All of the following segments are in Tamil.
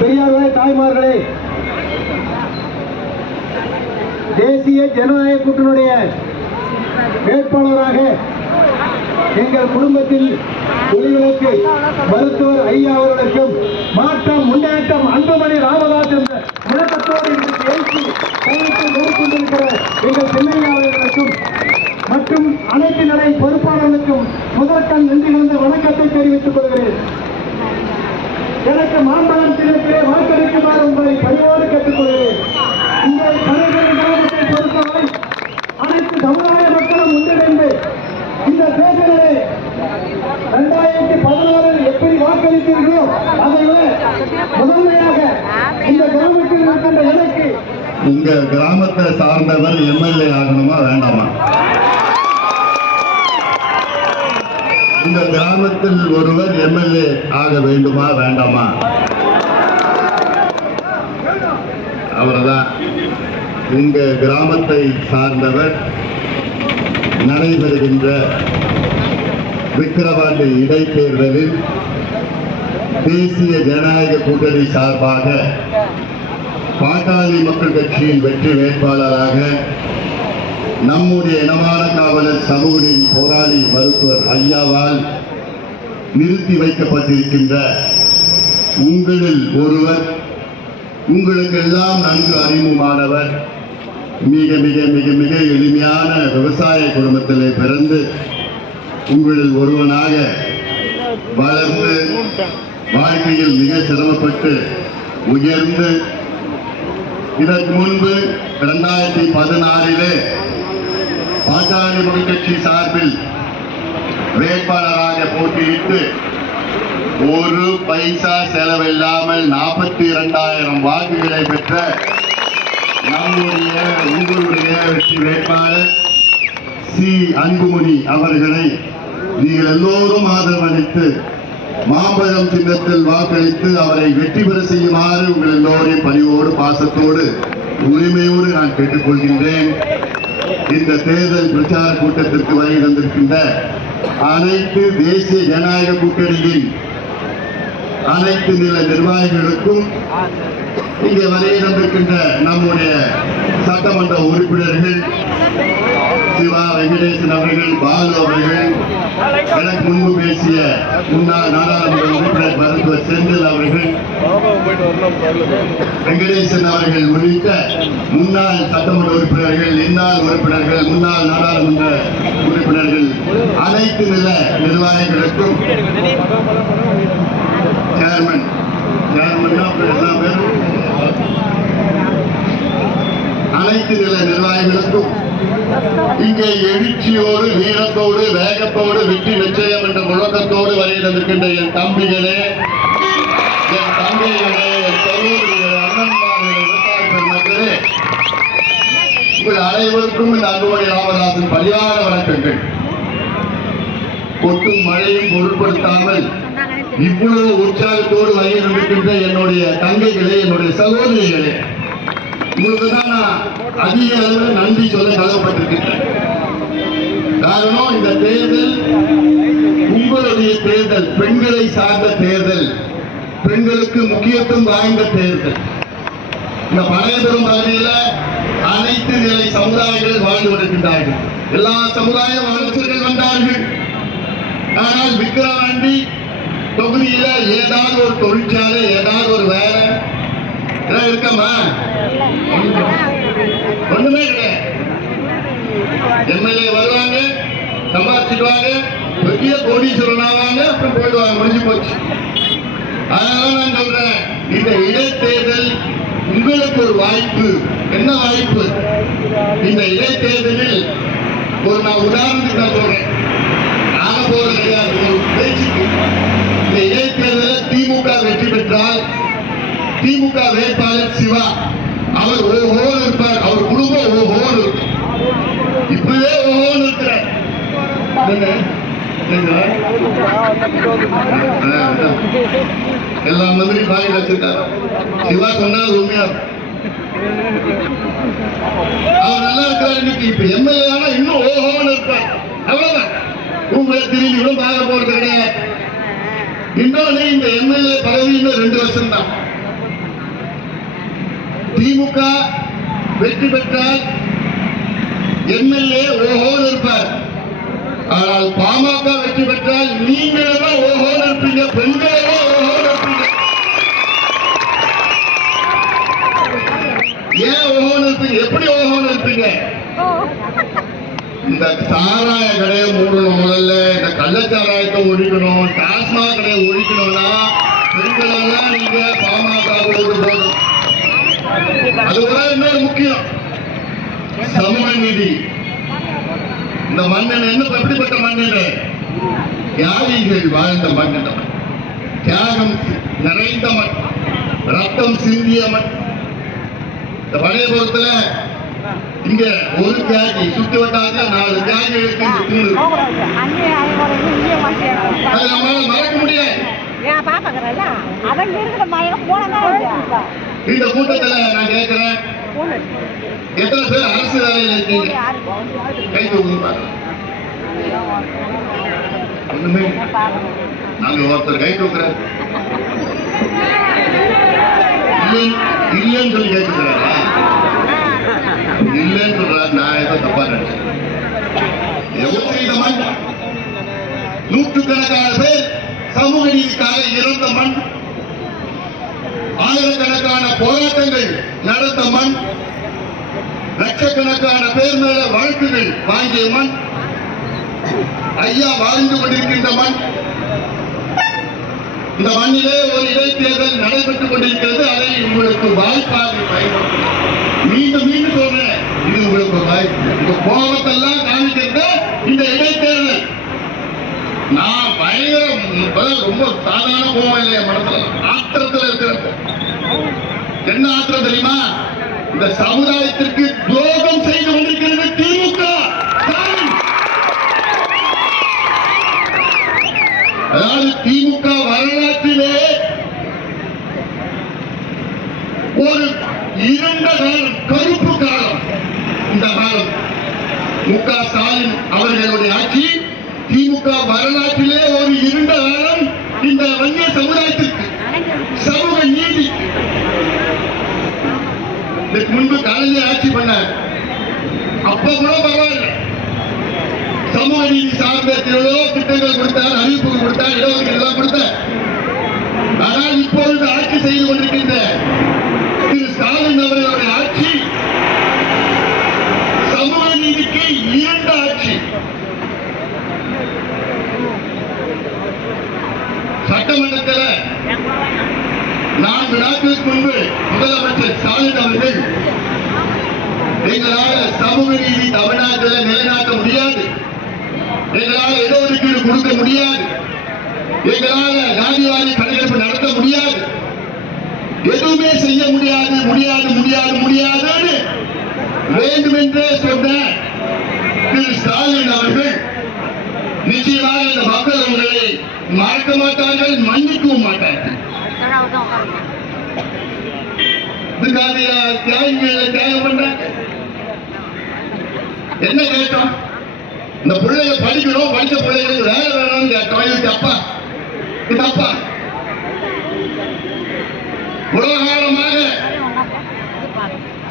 பெரியார்களே தாய்மார்களே தேசிய ஜனநாயக கூட்டணியுடைய வேட்பாளராக எங்கள் குடும்பத்தில் ஒளிவிளக்கு மருத்துவர் ஐயா அவர்களுக்கும் மாற்றம் முன்னேற்றம் அன்புமணி ராமதாஸ் என்ற முழக்கத்தோடு இன்றைக்கு மேற்கொண்டிருக்கிற எங்கள் சென்னையா அவர்களுக்கும் மற்றும் அனைத்து நிலை பொறுப்பாளர்களுக்கும் முதற்கண் நின்று வணக்கத்தை தெரிவித்துக் கொள்கிறேன். எனக்கு மாம்பழம் சின்னத்திலே வாக்களிக்குமாறு உங்களை பணியோடு கேட்டுக்கொள்கிறேன். உங்கள் கலைஞர் கிராமத்தை பொறுத்தவரை அனைத்து சமுதாய மக்களும் ஒன்றிணைந்து இந்த தேர்தலிலே இரண்டாயிரத்தி பதினாறில் எப்படி வாக்களித்தீர்களோ அதை விட முதன்மையாக இந்த கிராமத்தில் இருக்கின்ற எனக்கு உங்க கிராமத்தை சார்ந்தவர் எம்எல்ஏ ஆகணுமா வேண்டாமா? இந்த கிராமத்தில் ஒருவர் எம்எல்ஏ ஆக வேண்டுமா வேண்டாமா? அவர்தான். இந்த கிராமத்தை சார்ந்தவர் நடைபெறுகின்ற விக்கிரவாண்டி இடைத்தேர்தலில் தேசிய ஜனநாயக கூட்டணி சார்பாக பாட்டாளி மக்கள் கட்சியின் வெற்றி வேட்பாளராக நம்முடைய இனமான காவலர் சமூகனின் போராளி மருத்துவர் ஐயாவால் நிறுத்தி வைக்கப்பட்டிருக்கின்ற உங்களில் ஒருவர் உங்களுக்கு எல்லாம் நன்கு அறிமுகமானவர் மிக மிக மிக மிக எளிமையான விவசாய குடும்பத்திலே பிறந்து உங்களில் ஒருவனாக வளர்ந்து வாழ்க்கையில் மிக சிரமப்பட்டு உயர்ந்து இதற்கு முன்பு இரண்டாயிரத்தி பதினாறிலே பாட்டாளி முன்கட்சி சார்பில் வேட்பாளராக போட்டியிட்டு ஒரு பைசா செலவில்லாமல் நாற்பத்தி இரண்டாயிரம் வாக்குகளை பெற்ற நம்முடைய உங்களுடைய வெற்றி வேட்பாளர் சி. அன்புமணி அவர்களை நீங்கள் எல்லோரும் ஆதரவளித்து மாம்பழம் சின்னத்தில் வாக்களித்து அவரை வெற்றி பெற செய்யுமாறு உங்கள் எல்லோரையும் பணிவோடு பாசத்தோடு உரிமையோடு நான் கேட்டுக்கொள்கின்றேன். இந்த தேர்தல் பிரச்சார கூட்டத்திற்கு வழி தந்திருக்கின்ற அனைத்து தேசிய ஜனநாயக கூட்டணியின் அனைத்து நில நிர்வாகிகளுக்கும் இங்கே வருகை தந்திருக்கின்ற நம்முடைய சட்டமன்ற உறுப்பினர்கள் சிவா வெங்கடேசன் அவர்கள் பாலு அவர்கள் எனக்கு முன்பு பேசிய முன்னாள் நாடாளுமன்ற உறுப்பினர் மருத்துவர் செந்தில் அவர்கள் வெங்கடேசன் அவர்கள் உள்ளிட்ட முன்னாள் சட்டமன்ற உறுப்பினர்கள் இந்நாள் உறுப்பினர்கள் முன்னாள் நாடாளுமன்ற உறுப்பினர்கள் அனைத்து நில நிர்வாகிகளுக்கும் சேர்மன் சேர்மன் எல்லா பேரும் அனைத்து நில இங்கே எழுச்சியோடு வீரத்தோடு வேகத்தோடு வெற்றி நிச்சயம் என்ற முழக்கத்தோடு வருகை என் தம்பிகளே என் தங்கைகளே என் சகோதரிகளே அண்ணன்மார்களே உங்கள் அனைவருக்கும் இந்த அன்புமணி ராமதாசன் பரிகார வணக்கங்கள். கொட்டும் மழையும் பொருட்படுத்தாமல் இவ்வளவு உற்சாகத்தோடு வருகை என்னுடைய தங்கைகளே என்னுடைய சகோதரிகளே உங்களுக்கு தான் நான் அதிக அளவில் நன்றி சொல்ல கடமைப்பட்டிருக்கின்றேன் காரணம் இந்த தேர்தல் உங்களுடைய தேர்தல் பெண்களை சார்ந்த தேர்தல் பெண்களுக்கு முக்கியத்துவம் வாய்ந்த தேர்தல். இந்த பழையபெரும் பகுதியில் அனைத்து நிலை சமுதாயங்கள் வாழ்ந்து வருகின்றார்கள் எல்லா சமுதாய அமைச்சர்கள் வந்தார்கள். ஆனால் விக்கிரவாண்டி தொகுதியில ஏதாவது ஒரு தொழிற்சாலை ஏதாவது ஒரு வேலை எல்லாம் இருக்கமா ஒண்ணுமே கிடையாது. எம்எல்ஏ வருவாங்க சம்பாதிச்சுடுவாங்க பெரிய கோடீஸ்வரன் ஆவாங்க அப்புறம் போயிடுவாங்க முடிஞ்சு போச்சு. அதனால நான் சொல்றேன் இந்த இடைத்தேர்தல் உங்களுக்கு ஒரு வாய்ப்பு. என்ன வாய்ப்பு? இந்த இடைத்தேர்தலில் ஒரு நான் உதாரணத்துக்கு நான் சொல்றேன். நாம போறது கிடையாது ஒரு பேச்சுக்கு. இந்த இடைத்தேர்தலில் திமுக வெற்றி பெற்றால் திமுக வேட்பாளர் சிவா. அவர் ஓஹோன்னு இருப்பார். அவர் குடும்பம் ஓஹோன்னு. இருக்கும் இப்பவே ஓஹோன்னு இருக்கிறார். என்னங்க? என்னங்க? அதான், அதான். எல்லா மந்திரி பாக்கெட் வச்சிருக்காரு சிவா சொன்னால் உண்மையா? அவர் நல்லா இருக்கிறார் இன்னைக்கு. இப்ப எம்எல்ஏ ஆனா இன்னும் ஓஹோன்னு இருப்பார். அவ்வளவுதான். உங்களை திரும்பி கூட பார்க்க போறது கிடையாது. இன்னொன்னு இந்த எம்எல்ஏ பதவி இன்னும் ரெண்டு வருஷம் தான் திமுக வெற்றி பெற்றால் எம்எல்ஏ ஓஹோன்னு இருப்பார். ஆனால் பாமக வெற்றி பெற்றால் நீங்களே ஓஹோன்னு இருப்பீங்க பெண்களே ஓஹோன்னு இருப்பீங்க. ஏன் ஓஹோன்னு இருப்பீங்க? எப்படி ஓஹோன்னு இருப்பீங்க? இந்த சாராய கடையை மூடணும் முதல்ல இந்த கள்ளச்சாராயத்தை ஒழிக்கணும் டாஸ்மாக் கடையை ஒழிக்கணும்னா பெண்களெல்லாம் நீங்க பாமக போதும் அதுதான் அது இன்னொரு முக்கியம். சமூக நீதி. இந்த மன்னன் என்ன எப்படிப்பட்ட மன்னன் தியாகிகள் வாழ்ந்த மன்னன் தியாகம் நிறைந்த மண். ரத்தம் சிந்திய மண். இந்த பழையபுரத்துல இங்க ஒரு தியாகி சுத்தி வட்டாங்க நாலு தியாகிகளுக்கு இந்த நம்மளால மறக்க முடியாது. இந்த கூட்டத்தில் நான் கேட்கிறேன் எத்தனை பேர் அரசு வேலையில் இருக்கீங்க? கை தூக்குங்க ஒண்ணுமே நாங்க ஒருத்தர் கை தூக்குறேன் இல்லைன்னு சொல்லி கேட்டுக்கிறாரா இல்லைன்னு சொல்றாரு நான் ஏதோ தப்பா நினைச்சேன். எவ்வளவு மண்? நூற்றுக்கணக்கான பேர் சமூக நீதிக்காக இறந்த மண். ஆயிரக்கணக்கான போராட்டங்கள் நடந்த மண் லட்சக்கணக்கான பேர் மேல வழக்குகள் வாங்கிய மண் ஐயா வாழ்ந்து கொண்டிருக்கின்ற மண். இந்த மண்ணிலே ஒரு இடைத்தேர்தல் நடைபெற்றுக் கொண்டிருக்கிறது. அதை உங்களுக்கு வாய்ப்பாக பயன்படுத்தும் மீண்டும் மீண்டும் சொல்றேன். இது உங்களுக்கு வாய்ப்பு. இந்த கோபத்தெல்லாம் காமிக்கிறது இந்த இடைத்தேர்தல் நான் பயங்கர ரொம்ப சாதாரண கோபம் இல்லையா மனசுல. ஆத்திரத்துல இருக்கிறது என்ன ஆத்திரம் தெரியுமா? இந்த சமுதாயத்திற்கு துரோகம் செய்து கொண்டிருக்கிறது திமுக. அதாவது திமுக வரலாற்றிலே ஒரு இருண்ட காலம் கருப்பு காலம். இந்த காலம் மு க ஸ்டாலின் அவர்களுடைய ஆட்சி. திமுக வரலாற்றிலே ஒரு இருண்ட காலம் இந்த வன்னிய சமுதாயத்திற்கு. சமூக நீதி. இதுக்கு முன்பு கலைஞர் ஆட்சி பண்ணார். அப்ப கூட பரவாயில்ல. சமூக நீதி சார்ந்த எவ்வளோ திட்டங்கள் கொடுத்தார் அறிவிப்புகள் கொடுத்தார் இடஒதுக்கீடு எல்லாம் கொடுத்தார். ஆனால் இப்பொழுது ஆட்சி செய்து கொண்டிருக்கின்ற திரு ஸ்டாலின் அவர்களுடைய ஆட்சி சமூக நீதிக்கு இரண்டு ஆட்சி. சட்டமன்றத்தில் நான்கு நாட்களுக்கு முன்பு முதலமைச்சர் ஸ்டாலின் அவர்கள் எங்களால் சமூக நீதி தமிழ்நாட்டில் நிலைநாட்ட முடியாது. எங்களால் இடஒதுக்கீடு கொடுக்க முடியாது. எங்களால் காந்திவாதி கணக்கெடுப்பு நடத்த முடியாது. எதுவுமே செய்ய முடியாது முடியாது முடியாது முடியாதுன்னு வேண்டுமென்றே சொன்ன திரு ஸ்டாலின் அவர்கள் நிச்சயமாக மறக்க மாட்டார்கள் மன்னிக்கவும் மாட்டார்கள். இதுக்காக தியாகிகளை தியாகம் பண்றாங்க என்ன கேட்டோம்? இந்த பிள்ளைங்க படிக்கணும் படித்த பிள்ளைங்களுக்கு வேலை வேணும்னு கேட்டோம். இது தப்பா? இது தப்பா? உலகாலமாக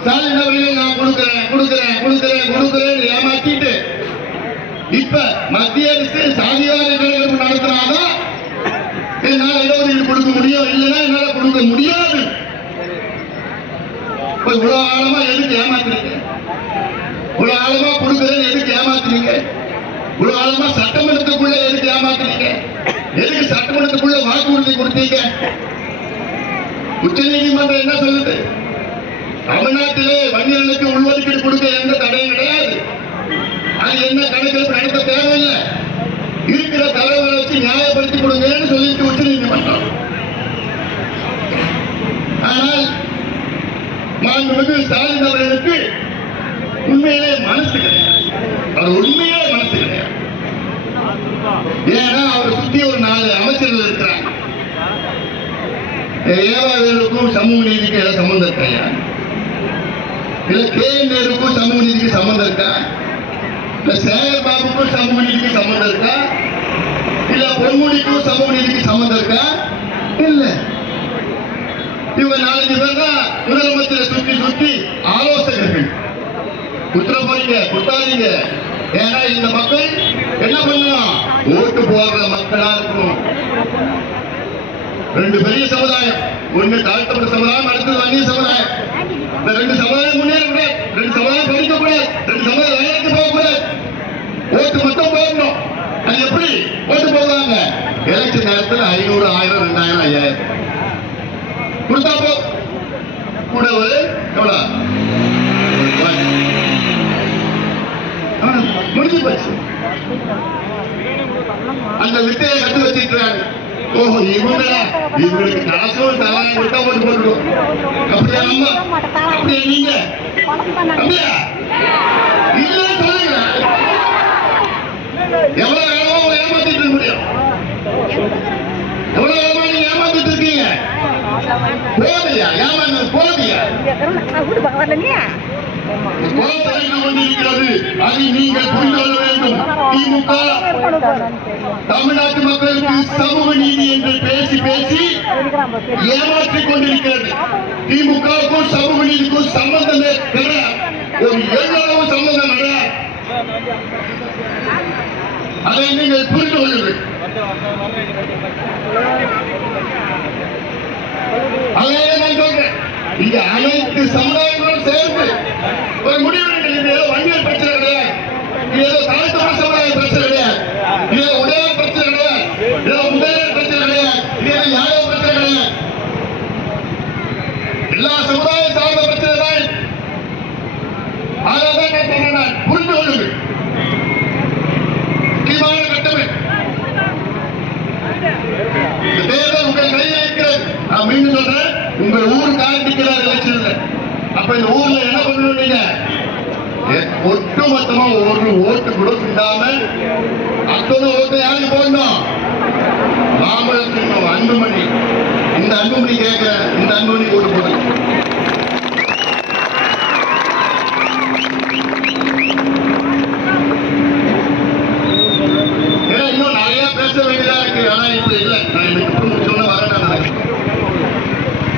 ஸ்டாலின் அவர்கள் நான் கொடுக்குறேன் கொடுக்குறேன் கொடுக்குறேன் கொடுக்குறேன் ஏமாத்திட்டு இப்ப மத்திய அரசு சாதிவாரி கணக்கெடுப்பு நடத்தினாதான் என்னால இடஒதுக்கீடு கொடுக்க முடியும் இல்லைன்னா என்னால கொடுக்க முடியாது. இவ்வளவு ஆழமா எதுக்கு ஏமாத்துறீங்க? இவ்வளவு ஆழமா கொடுக்குறேன்னு எதுக்கு ஏமாத்துறீங்க? இவ்வளவு ஆழமா சட்டமன்றத்துக்குள்ள எதுக்கு ஏமாத்துறீங்க? எதுக்கு சட்டமன்றத்துக்குள்ள வாக்குறுதி கொடுத்தீங்க? உச்ச நீதிமன்றம் என்ன சொல்லுது? தமிழ்நாட்டிலே வன்னியர்களுக்கு உள்ஒதுக்கீடு கொடுக்க எந்த தடையும் கிடையாது அது என்ன கணக்கெடுப்பு நடத்த தேவையில்லை. இருக்கிற தலைவரை வச்சு நியாயப்படுத்தி கொடுங்கன்னு சொல்லிட்டு உச்ச நீதிமன்றம். ஆனால் மாண்புமிகு ஸ்டாலின் அவர்களுக்கு உண்மையிலே மனசு கிடையாது. அவர் உண்மையிலே மனசு கிடையாது. ஏன்னா அவரை சுத்தி ஒரு நாலு அமைச்சர்கள் இருக்கிறாங்க. ஏவாவிற்கும் சமூக நீதிக்கு ஏதாவது சம்பந்தம் இருக்கையா? இல்ல கே நேருக்கும் சமூக நீதிக்கு சம்பந்தம் இருக்கா? இந்த சேகர் பாபுக்கும் சமூக நீதிக்கு சம்பந்தம் இருக்கா? இல்ல பொன்முடிக்கும் சமூக நீதிக்கு சம்பந்தம் இருக்கா? இல்ல. இவங்க நாலஞ்சு பேர் தான் முதலமைச்சரை சுற்றி சுற்றி ஆலோசகர்கள். குத்துற போறீங்க குத்தாதீங்க. ஏன்னா இந்த மக்கள் என்ன பண்ணலாம் ஓட்டு போடுற மக்களா இருக்கணும். ரெண்டு பெரிய சமுதாயம். ஒண்ணு தாழ்த்தப்பட்ட சமுதாயம் அடுத்தது வன்னிய சமுதாயம். இந்த ரெண்டு சமுதாயம் முன்னேறக்கூடாது. ரெண்டு சமுதாயம் படிக்கக்கூடாது. ரெண்டு சமுதாயம் வேலைக்கு போகக்கூடாது. ஓட்டு மட்டும் போடணும் அது எப்படி ஓட்டு போடுவாங்க எலெக்ஷன் நேரத்தில் ஐநூறு ஆயிரம் ரெண்டாயிரம் ஐயாயிரம். கொடுத்தா போ. கூட ஒரு எவ்வளோ? ஆ, முடிஞ்சு போச்சு. அந்த வித்தையை கத்து வச்சிருக்கிறாங்க ஓஹோ இவங்க இவங்களுக்கு காசும் தலாயம் கொடுத்தா போட்டு போட்டுடும் அப்படியா அம்மா? அப்படியா நீங்க? அப்படியா இல்ல சொல்லுங்க எவ்வளவு வேகமா ஏமாத்திட்டு இருக்க முடியும்? எவ்வளவு வேகமா நீங்க ஏமாத்திட்டு இருக்கீங்க? போதியா? ஏமாந்து போதியா? அதை நீங்கள் புரிந்து கொள்ள வேண்டும். திமுக தமிழ்நாட்டு மக்களுக்கு சமூக நீதி என்று பேசி பேசி ஏமாற்றிக் கொண்டிருக்கிறது. திமுகவுக்கும் சமூக நீதிக்கும் சம்பந்தமே ஒரு எவ்வளவு சம்பந்தம் அதை நீங்கள் புரிந்து கொள்ளுங்கள். அதே நான் சொல்றேன். இங்க அனைத்து சமுதாயங்களும் சேர்ந்து ஒரு முடிவு எடுங்க. பிரச்சனை கிடையாது. இது ஏதோ தாழ்த்தமான சமுதாய பிரச்சனை கிடையாது இது ஏதோ உடையார் பிரச்சனை கிடையாது இது ஏதோ முதலியார் பிரச்சனை கிடையாது இது ஏதோ யாரோ பிரச்சனை கிடையாது எல்லா சமுதாயம் சார்ந்த பிரச்சனை தான் அதான் நான் சொல்றேன் நான். புரிந்து கொள்ளுங்கள் முக்கியமான கட்டமைப்பு இந்த தேர்தல் உங்கள் கையில் இருக்கிறது நான் மீண்டும் சொல்றேன் உங்க ஊர் காண்பிக்கிறார் எலெக்ஷன்ல அப்ப இந்த ஊர்ல என்ன பண்ணணும் நீங்க? ஒட்டுமொத்தமா ஒரு ஓட்டு கூட சிந்தாம அத்தனை ஓட்டு யாருக்கு போடணும்? மாம்பழத்துக்கு அன்புமணி. இந்த அன்புமணி கேட்க இந்த அன்புமணி ஓட்டு போடணும் ஏன்னா இன்னும் நிறைய பேச வேண்டியதா இருக்கு ஆனா இப்ப இல்ல நான் இன்னைக்கு இப்ப சொன்ன வரேன் நான்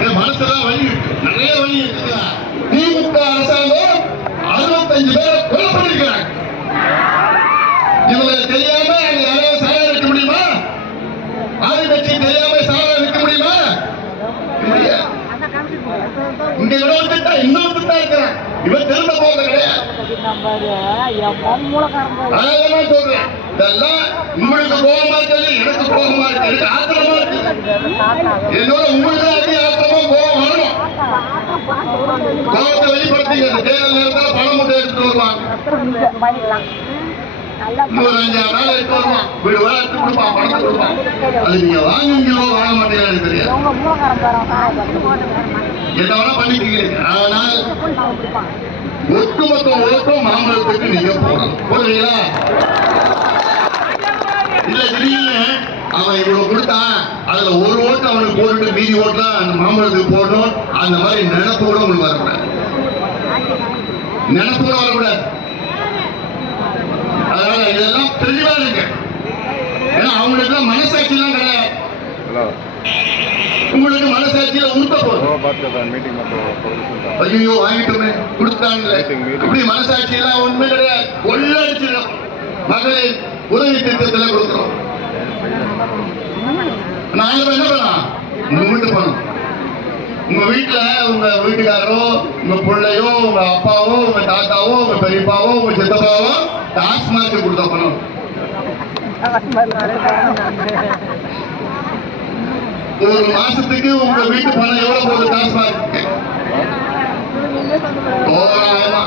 என் மனசெல்லாம் வலி இருக்கு நிறைய வலி இருக்குங்க திமுக அரசாங்கம் அறுபத்தஞ்சு பேரை கொலை பண்ணிருக்கிறாங்க இவங்க தெரியாம அங்க யாராவது சாயா வைக்க முடியுமா ஆளுங்கட்சி தெரியாம சாயா வைக்க முடியுமா முடியாது இங்க இவ்வளவு திட்டா இன்னொரு திட்டா இருக்கிறான் இவன் திரும்ப போறது கிடையாது அதெல்லாம் நான் சொல்றேன். இதெல்லாம் உங்களுக்கு கோபமா இருக்கு? எனக்கு கோபமா இருக்கு? எனக்கு ஆத்திரமா இருக்கு. என்னோட உங்களுக்கு அதிக ஆத்திரமா கோபம் வரணும். கோபத்தை வெளிப்படுத்திங்க இந்த தேர்தல் நேரத்தில் பணம் மட்டும் எடுத்துட்டு வருவாங்க. இன்னொரு அஞ்சாறு நாள் எடுத்து வருவான் வீடு வேலை எடுத்து கொடுப்பான் பணத்தை கொடுப்பான் அது நீங்க வாங்குவீங்களோ வாங்க மாட்டீங்களோ எனக்கு தெரியாது. என்ன வேணா பண்ணிக்கிறீங்க. ஆனால் ஒட்டுமொத்த உழைப்பும் மாம்பழத்துக்கு நீங்க போடணும் போடுறீங்களா இல்ல திடீர்னு அவன் இவ்வளவு கொடுத்தான். அதுல ஒரு ஓட்டு அவனுக்கு போட்டுட்டு மீதி ஓட்டுலாம் அந்த மாம்பழத்துக்கு போடணும். அந்த மாதிரி நினைப்பு கூட உங்களுக்கு வரக்கூடாது நினைப்பு கூட வரக்கூடாது அதனால இதெல்லாம் தெளிவா இருங்க. ஏன்னா அவங்களுக்கு எல்லாம் மனசாட்சி எல்லாம் கிடையாது கீழே உருப்ப போகுது இப்படி மனசாட்சி எல்லாம் கிடையாது. ஒல்ல அடிச்சிடும் மகளிர் உதவி திட்டத்தில் கொடுக்கிறோம். நாங்களும் என்ன உங்க வீட்டு உங்க வீட்டுல உங்க வீட்டுக்காரரோ உங்க பிள்ளையோ உங்க அப்பாவோ உங்க தாத்தாவோ உங்க பெரியப்பாவோ உங்க சித்தப்பாவோ டாஸ்மாக் கொடுத்த பணம் ஒரு மாசத்துக்கு உங்க வீட்டு பணம் எவ்வளவு போகுது? டாஸ்மார்க் தோராயமா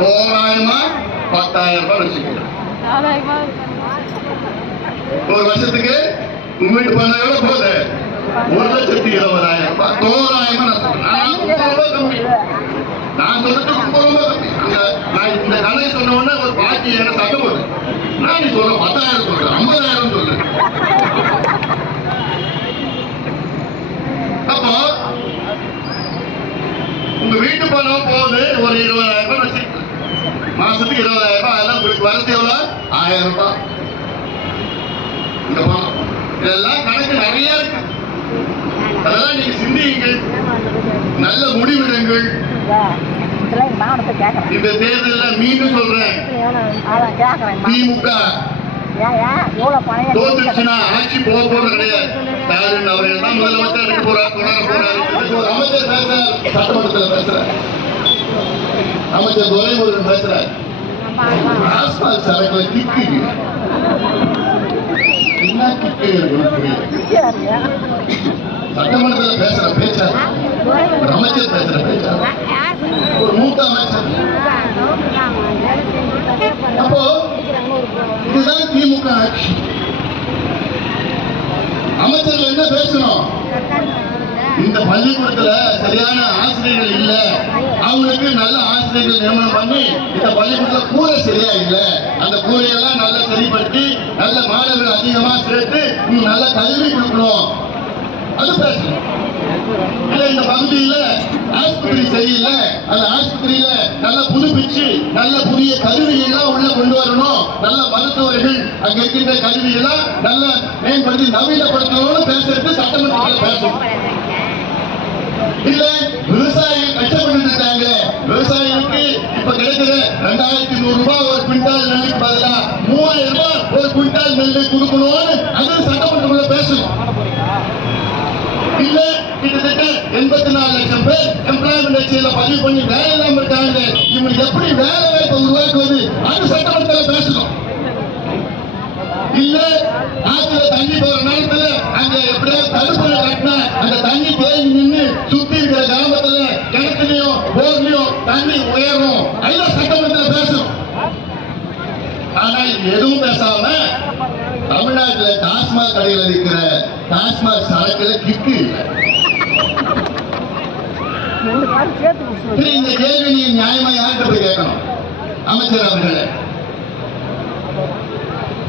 தோராயமா பத்தாயிரம் ரூபாய் வச்சுக்கணும் ஒரு வருஷத்துக்கு உங்க வீட்டு பணம் எவ்வளவு போகுது? ஒரு லட்சத்தி இருபதாயிரம் ரூபாய். தோராயமா நான் சொல்றேன். நான் கம்மி. நான் சொல்றது ரொம்ப ரொம்ப கம்மி. நான் இந்த கதை சொன்ன உடனே ஒரு பாட்டி என்ன தகவல் நான் சொல்றேன் பத்தாயிரம் சொல்றேன் ஐம்பதாயிரம் சொல்றேன் அப்போ உங்க வீட்டு பணம் போகுது ஒரு இருபதாயிரம் ரூபாய் வச்சு மாசத்துக்கு இருபதாயிரம் ரூபாய் அதெல்லாம் உங்களுக்கு வரது எவ்வளவு ஆயிரம் ரூபாய் இந்த பணம் இதெல்லாம் கணக்கு நிறைய இருக்கு அதெல்லாம் நீங்க சிந்தியுங்கள் நல்ல முடிவெடுங்கள் கேட்கறேன் இந்த தேர்தலில் மீண்டும் சொல்றேன் திமுக தோத்துச்சுன்னா ஆட்சி போக போறது கிடையாது ஸ்டாலின் அவர்கள் தான் முதலமைச்சர் இருக்க போறார் தொடர போறாரு. அமைச்சர் பேசுறார் சட்டமன்றத்தில் பேசுறார். அமைச்சர் துரைமுருகன் பேசுறார். சரக்குல கிக்கு. என்ன கிக்கு சட்டமன்றத்தில் பேசுற பேச்சா? ஒரு அமைச்சர் பேசுற பேச்சா? ஒரு மூத்த அமைச்சர். அப்போ இதுதான் திமுக ஆட்சி. அமைச்சர்கள் என்ன பேசணும்? இந்த பள்ளிக்கூடத்துல சரியான ஆசிரியர்கள் இல்ல. அவங்களுக்கு நல்ல ஆசிரியர்கள் நியமனம் பண்ணி இந்த பள்ளிக்கூடத்துல கூரை சரியா இல்ல. அந்த கூரையெல்லாம் நல்லா சரிப்படுத்தி நல்ல மாணவர்கள் அதிகமா சேர்த்து நல்ல கல்வி கொடுக்கணும். அது பிரச்சனை இல்ல இந்த பகுதியில ஆஸ்பத்திரி சரியில்லை. அந்த ஆஸ்பத்திரியில நல்ல புதுப்பிச்சு நல்ல புதிய கருவி எல்லாம் உள்ள கொண்டு வரணும். நல்ல மருத்துவர்கள் அங்க இருக்கின்ற கருவி எல்லாம் நல்ல மேம்படுத்தி நவீனப்படுத்தணும்னு பேசுறது சட்டமன்றத்தில் பேசணும். இல்ல விவசாயிகள் கஷ்டப்பட்டு இருக்காங்க. விவசாயிகளுக்கு இப்ப கிடைக்கிற ரெண்டாயிரத்தி நூறு ரூபாய் ஒரு குவிண்டால் நெல்லுக்கு பதிலா மூவாயிரம் ரூபாய் ஒரு குவிண்டால் நெல்லு கொடுக்கணும்னு அது சட்டமன்றத்துல பேசணும். இல்ல கிட்டத்தட்ட எண்பத்தி நாலு லட்சம் பேர் எம்ப்ளாய்மெண்ட் எக்ஸ்சேஞ்சில் பதிவு பண்ணி வேலை இல்லாம இருக்காங்க. இவங்களுக்கு எப்படி வேலை வாய்ப்பு உருவாக்குவது அது சட்டமன்றத்தில் பேசணும். இல்ல ஆத்துல தண்ணி போற நேரத்துல அங்க எப்படியாவது தடுப்பு கட்டினா அந்த தண்ணி தேங்கி நின்று சுத்தி இருக்கிற கிராமத்துல கிணத்துலயும் போர்லயும் தண்ணி உயரும் அதெல்லாம் சட்டமன்றத்தில் பேசணும். ஆனா இது எதுவும் பேசாம தமிழ்நாட்டுல டாஸ்மாக் கடையில் இருக்கிற டாஸ்மாக் சரக்குல கிக்கு இந்த கேள்வி நீ நியாயமா யார்கிட்ட போய் கேட்கணும்? அமைச்சர் அவர்களே.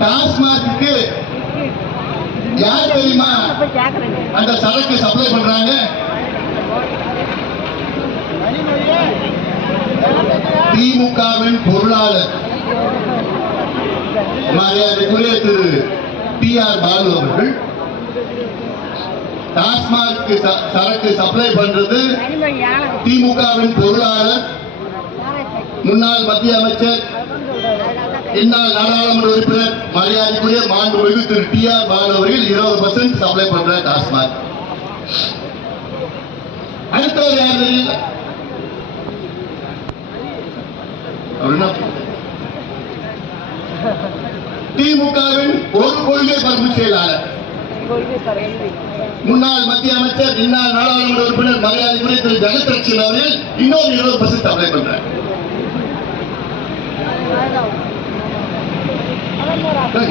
டாஸ்மாக்கு யார் தெரியுமா அந்த சரக்கு சப்ளை பண்றாங்க? திமுகவின் பொருளாளர். மரியாதைக்குரிய திரு டி ஆர் பாலு அவர்கள். டாஸ்மாக் சரக்கு சப்ளை பண்றது திமுகவின் பொருளாளர் முன்னாள் மத்திய அமைச்சர் இந்நாள் நாடாளுமன்ற உறுப்பினர் மரியாதைக்குரிய மாண்புமிகு திரு டி ஆர் பாலு அவர்கள் இருபது பர்சன்ட் சப்ளை பண்ற டாஸ்மாக். அடுத்தவர் யார்? தெரியல திமுகவின் ஒரு கொள்கை பரப்பு செயலாளர். முன்னாள் மத்திய அமைச்சர் முன்னாள் நாடாளுமன்ற உறுப்பினர் மரியாதைக்குரிய திரு ஜெகத்ரட்சன் அவர்கள் இன்னொரு இருபது பர்சன்ட் அப்ளை பண்றார்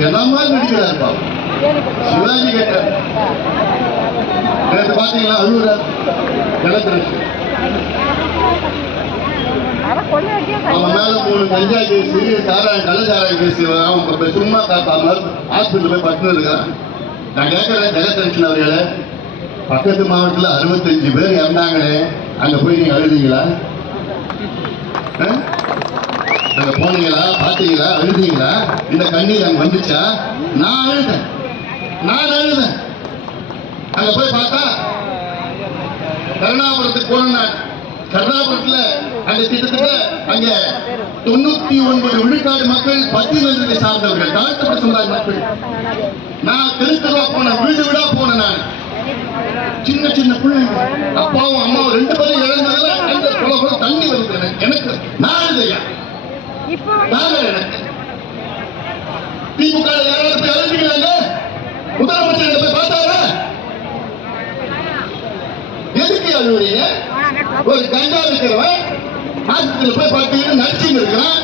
என்ன நடிக்கிறார் சிவாஜி கேட்டார். பாத்தீங்களா அழுகுறார்? ஜெகத்ரட்சன் அவன் மேல மூணு கஞ்சா கேஸ் சாராயம் கள்ளச்சாராயம் கேஸ் அவன் சும்மா காப்பாம ஹாஸ்பிட்டல் போய் பட்டுன்னு இருக்கிறான் நான் கேட்கிறேன் ஜெகத்ரட்சன் அவர்களே பக்கத்து மாவட்டத்தில் அறுபத்தஞ்சு பேர் இறந்தாங்களே அங்கே போய் நீங்கள் அழுதீங்களா? ஆ? போனீங்களா? பார்த்தீங்களா? அழுதீங்களா? இந்த கண்ணீர் அங்கே வந்துச்சா? நான் அழுதேன். நான் அழுதேன். அங்கே போய் பார்த்தா கருணாபுரத்துக்கு போனேன் கருணாபுரத்தில் அங்க கிட்டத்தட்ட அங்க தொண்ணூத்தி ஒன்பது விழுக்காடு மக்கள் பத்தினத்தை சார்ந்தவர்கள் தாழ்த்தப்பட்ட சமுதாய மக்கள். நான் தெருத்தவா போன வீடு வீடா போனேன் நான். சின்ன சின்ன பிள்ளைங்க. அப்பாவும் அம்மாவும் ரெண்டு பேரும் இழந்ததுல அந்த குல குல தண்ணி வருது எனக்கு. நான் இல்லையா நான் எனக்கு. திமுக ல யாராவது போய் அழைச்சிக்கலாங்க? முதலமைச்சர் போய் பார்த்தாரா? எதுக்கு அழுவுறீங்க ஒரு கஞ்சா இருக்கிறவன்? ஆஸ்பத்திரியில் போய் பார்த்தீங்கன்னா நடிச்சுங்க இருக்கிறான்.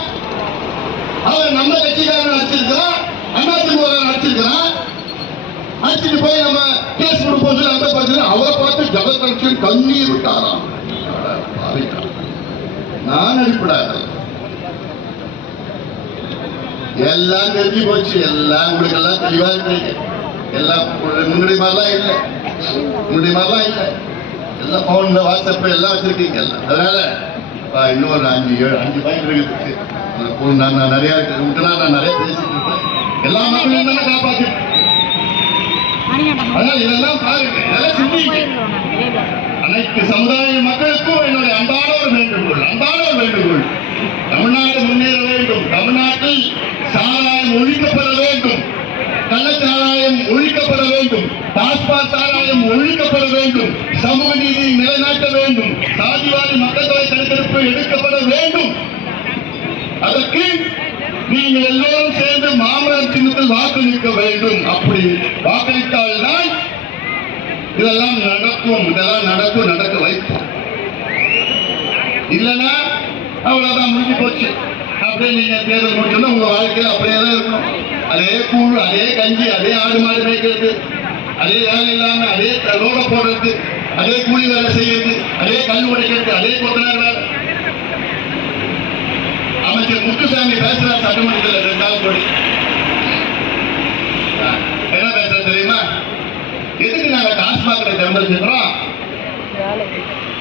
அவர் நம்ம கட்சிக்காரன் நடிச்சிருக்கிறான். அதிமுக நடிச்சிருக்கிறான். அடிச்சுட்டு போய் நம்ம கேஸ் கொடுப்போம் சொல்லி அந்த பார்த்தீங்கன்னா அவரை பார்த்து ஜெகத்ரட்சன் கண்ணீர் விட்டாராம். நான் அடிப்படாது. எல்லாம் தெரிஞ்சு போச்சு. எல்லாம் உங்களுக்கு எல்லாம் தெளிவா இருக்கீங்க எல்லாம் முன்னாடி மாதிரிலாம் இல்லை. முன்னாடி மாதிரிலாம் இல்லை. எல்லாம் போன்ல வாட்ஸ்அப் எல்லாம் வச்சிருக்கீங்க. எல்லாம் அதனால இன்னொரு அஞ்சு ஏழு அஞ்சு பாயிண்ட் இருக்கு. நான் நான் நிறைய விட்டுனா நான் நிறைய பேசிட்டு இருப்பேன் எல்லா மக்களையும் தானே காப்பாற்றி அதனால இதெல்லாம் பாருங்க இதெல்லாம் சிந்திங்க. அனைத்து சமுதாய மக்களுக்கும் என்னுடைய அன்பான ஒரு வேண்டுகோள் அன்பான ஒரு வேண்டுகோள். தமிழ்நாடு முன்னேற வேண்டும். தமிழ்நாட்டில் சாராயம் ஒழிக்கப்பட வேண்டும். கள்ளச்சாராயம் ஒழிக்கப்பட வேண்டும். டாஸ்மாக் சாராயம் ஒழிக்கப்பட வேண்டும். சமூக நீதி நிலைநாட்ட வேண்டும். சாதிவாரி மக்கள் தொகை கணக்கெடுப்பு எடுக்கப்பட வேண்டும். அதற்கு நீங்கள் எல்லோரும் சேர்ந்து மாமனார் சின்னத்தில் வாக்களிக்க வேண்டும். அப்படி வாக்களித்தால்தான் இதெல்லாம் நடக்கும். இதெல்லாம் நடக்கும் நடக்க வைப்போம். இல்லைன்னா அவ்வளவுதான் முடிஞ்சு போச்சு. அப்படியே நீங்க தேர்தல் முடிச்சோன்னா உங்க வாழ்க்கையில அப்படியே தான் இருக்கணும். அதே கூழ் அதே கஞ்சி அதே ஆடு மாடு மேய்க்கிறது அதே வேலை இல்லாம அதே ரோட போடுறது அதே கூலி வேலை செய்யறது அதே கல் உடைக்கிறது அதே கொத்தனார் வேலை அமைச்சர் முத்துசாமி பேசுறார் சட்டமன்றத்தில் ரெண்டு நாள் போடி என்ன பேசுறது தெரியுமா? எதுக்கு நாங்க டாஸ்மாக தேர்ந்தெடுக்கிறோம்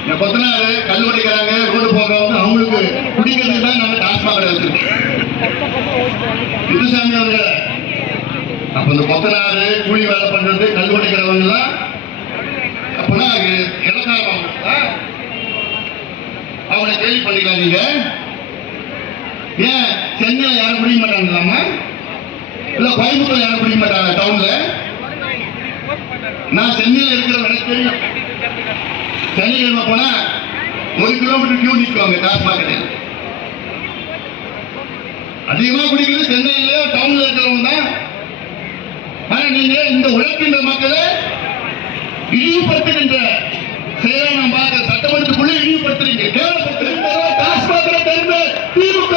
இந்த கொத்தனாரு கல் உடைக்கிறாங்க ரோடு போடுறவங்க அவங்களுக்கு குடிக்கிறதுக்கு தான் நாங்க டாஸ்மாக வச்சிருக்கோம். முத்துசாமி அவங்க அப்ப இந்த கொத்தனாரு கூலி வேலை பண்றது கல் உடைக்கிறவங்க எல்லாம் அப்பனா இலக்காரம் அவனை கேள்வி பண்ணிக்கலாம் ஏன்? சென்னையில் யாரும் பிடிக்க மாட்டாங்களாமா இல்ல கோயம்புத்தூர் யாரும் பிடிக்க மாட்டாங்க டவுன்ல? நான் சென்னையில் இருக்கிற எனக்கு தெரியும். சனிக்கிழமை போனா ஒரு கிலோமீட்டர் கியூ நிற்குவாங்க டாஸ்மாக் அதிகமா குடிக்கிறது சென்னையில டவுன்ல இருக்கிறவங்க தான். ஆனா நீங்க இந்த உழைக்கின்ற மக்களை இழிவுபடுத்துகின்ற செயலை நாம் பார்க்க சட்டமன்றத்துக்குள்ள இழிவுபடுத்துறீங்க. கேவலப்படுத்துறீங்க. டாஸ்மாக் தெரிந்து திமுக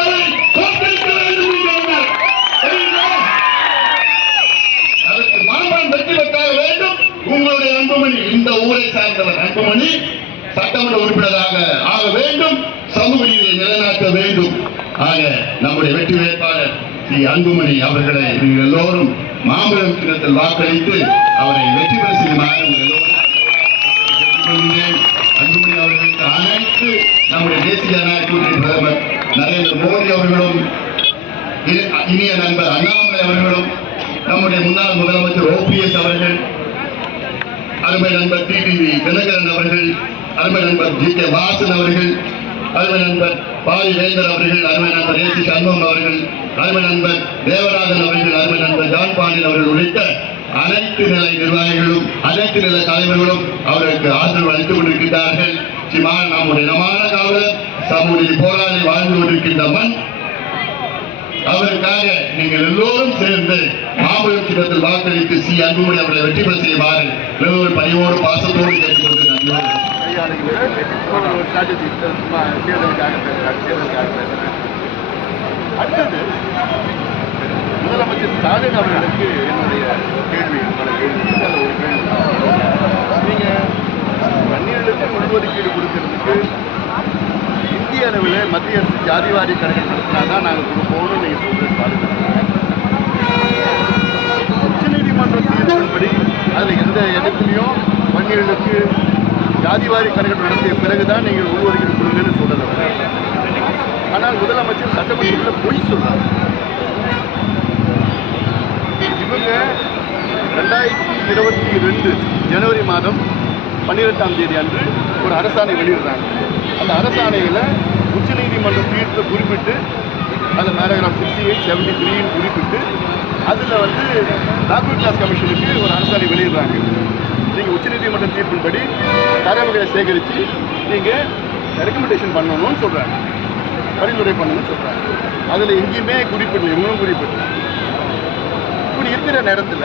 தோற்கடிக்க வேண்டும் என்கிறார்கள். தெரியுங்களா? அதற்கு மாமன் வெற்றி பெற்றாக வேண்டும். உங்களுடைய அன்புமணி இந்த ஊரை சார்ந்தவர் அன்புமணி சட்டமன்ற உறுப்பினராக ஆக வேண்டும். சமூக நீதியை நிலைநாட்ட வேண்டும். ஆக நம்முடைய வெற்றி வேட்பாளர் ஸ்ரீ அன்புமணி அவர்களை நீங்கள் எல்லோரும் மாம்பழம் சின்னத்தில் வாக்களித்து அவரை வெற்றி பெற செய்யுமாறு அன்புமணி அவர்களுக்கு அனைத்து நம்முடைய தேசிய ஜனநாயக கூட்டணி பிரதமர் நரேந்திர மோடி அவர்களும் இனிய நண்பர் அண்ணாமலை அவர்களும் நம்முடைய முன்னாள் முதலமைச்சர் ஓபிஎஸ் அவர்கள் அருமை நண்பர் டி தினகரன் அவர்கள் அருமை நண்பர் ஜி கே வாசன் அவர்கள் அருமை நண்பர் பாரி வேந்தர் அவர்கள் அருமை நண்பர் ஏ சி சண்முகம் அவர்கள் அருமை நண்பர் தேவராஜன் அவர்கள் அருமை நண்பர் ஜான் பாண்டியன் அவர்கள் உள்ளிட்ட அனைத்து நிலை நிர்வாகிகளும் அனைத்து நிலை தலைவர்களும் அவருக்கு ஆதரவு அளித்துக் கொண்டிருக்கிறார்கள் சிமா நம்முடைய இனமான காவலர் சமூக போராடி வாழ்ந்து கொண்டிருக்கின்ற மண். அவருக்காக நீங்கள் எல்லோரும் சேர்ந்து மாம்பழம் திட்டத்தில் வாக்களித்து சி அன்புமணி அவர்களை வெற்றி பெற செய்வார்கள் எல்லோரும் பணியோடு பாசத்தோடு கேட்டுக்கொண்டு நன்றியோடு ஒரு ஸ்ட்ராட்டஜி சும்மா தேர்தலுக்காக பேசுறாங்க தேர்தலுக்காக பேசுறாங்க அடுத்தது முதலமைச்சர் ஸ்டாலின் அவர்களுக்கு என்னுடைய கேள்வி பல கேள்வி அதில் ஒரு கேள்வி நீங்க பன்னீர்களுக்கு உள்ஒதுக்கீடு கொடுக்கறதுக்கு இந்திய அளவில் மத்திய அரசு ஜாதிவாரி கணக்கு நடத்தினா தான் நாங்கள் கொடுப்போம்னு நீங்கள் சொல்றது ஸ்டாலின் உச்சநீதிமன்ற தீர்ப்பின்படி அதில் எந்த இடத்துலையும் வன்னியர்களுக்கு ஜாதிவாரி கணக்கெடுப்பு நடத்திய பிறகுதான் நீங்கள் உள்வருகிற கொடுங்கன்னு சொல்லலாம் ஆனால் முதலமைச்சர் சட்டமன்றத்தில் பொய் சொல்றாங்க இவங்க ரெண்டாயிரத்தி இருபத்தி ரெண்டு ஜனவரி மாதம் பன்னிரெண்டாம் தேதி அன்று ஒரு அரசாணை வெளியிடுறாங்க. அந்த அரசாணையில் உச்சநீதிமன்ற தீர்ப்பை குறிப்பிட்டு அந்த பேராகிராஃப் சிக்ஸ்டி எயிட் செவன்டி த்ரீன்னு குறிப்பிட்டு அதில் வந்து பேக்வர்ட் கிளாஸ் கமிஷனுக்கு ஒரு அரசாணை வெளியிடுறாங்க. நீங்கள் உச்சநீதிமன்ற தீர்ப்பின்படி தரவுகளை சேகரித்து நீங்கள் ரெக்கமெண்டேஷன் பண்ணணும்னு சொல்கிறாங்க பரிந்துரை பண்ணணும்னு சொல்கிறாங்க அதில் எங்கேயுமே குறிப்பிடல இவங்களும் குறிப்பிடல. இப்படி இருக்கிற நேரத்தில்